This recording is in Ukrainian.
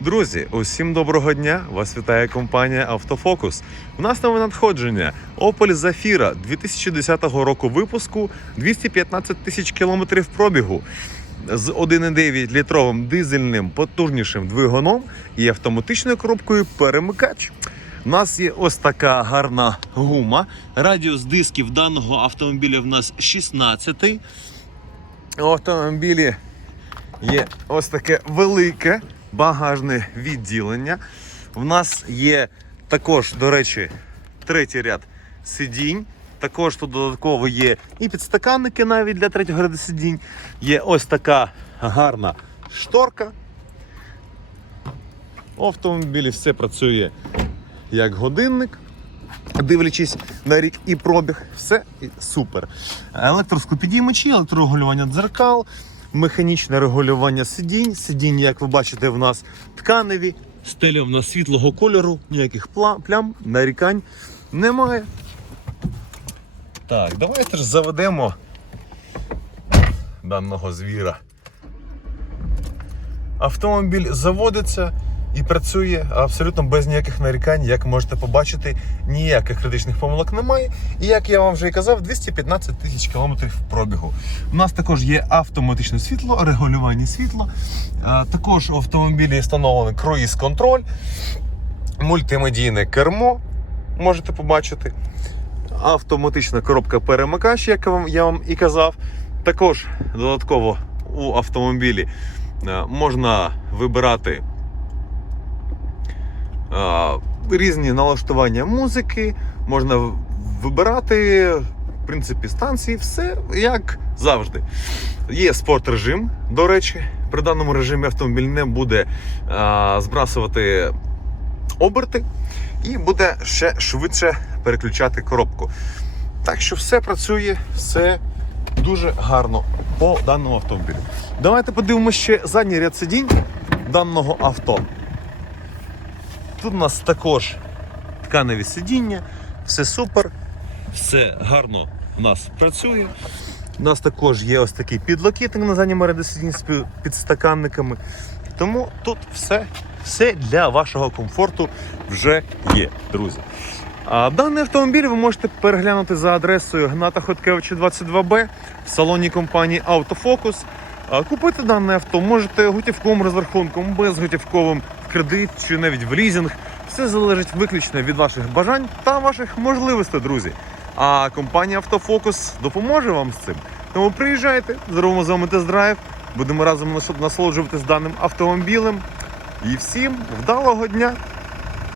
Друзі, усім доброго дня! Вас вітає компанія Автофокус. У нас нове надходження Opel Zafira 2010 року випуску 215 тисяч кілометрів пробігу з 1,9 літровим дизельним потужнішим двигуном і автоматичною коробкою перемикач. У нас є ось така гарна гума. Радіус дисків даного автомобіля в нас 16. У автомобілі є ось таке велике багажне відділення. В нас є також, до речі, третій ряд сидінь. Також тут додатково є і підстаканники навіть для третього ряду сидінь. Є ось така гарна шторка. У автомобілі все працює як годинник. Дивлячись на рік і пробіг, все супер. Електроскопідіймачі, електрорегулювання дзеркал, механічне регулювання сидінь. Сидіння, як ви бачите, в нас тканеві, стеля в нас світлого кольору, ніяких плям, нарікань немає. Так, давайте ж заведемо даного звіра. Автомобіль заводиться і працює абсолютно без ніяких нарікань. Як можете побачити, ніяких критичних помилок немає. І як я вам вже і казав, 215 тисяч кілометрів пробігу. У нас також є автоматичне світло, регулювання світла. Також у автомобілі встановлений круїз-контроль, мультимедійне кермо. Можете побачити. Автоматична коробка перемикач, як я вам- і казав. Також додатково у автомобілі е, можна вибирати різні налаштування музики, можна вибирати, в принципі, станції, все як завжди. Є спорт режим, до речі, при даному режимі автомобіль не буде збрасувати оберти і буде ще швидше переключати коробку. Так що все працює, все дуже гарно по даному автомобілю. Давайте подивимося ще задній ряд сидінь даного авто. Тут у нас також тканеві сидіння, все супер, все гарно у нас працює. У нас також є ось такий підлокітник на задньому ряді сидінь з підстаканниками. Тому тут все, все для вашого комфорту вже є, друзі. А даний автомобіль ви можете переглянути за адресою Гната Хоткевича 22Б в салоні компанії Автофокус. Купити дане авто можете готівковим розрахунком, безготівковим, кредит чи навіть в лізинг. Все залежить виключно від ваших бажань та ваших можливостей, друзі. А компанія Автофокус допоможе вам з цим. Тому приїжджайте, зробимо з вами тест-драйв, будемо разом насолоджуватися даним автомобілем. І всім вдалого дня!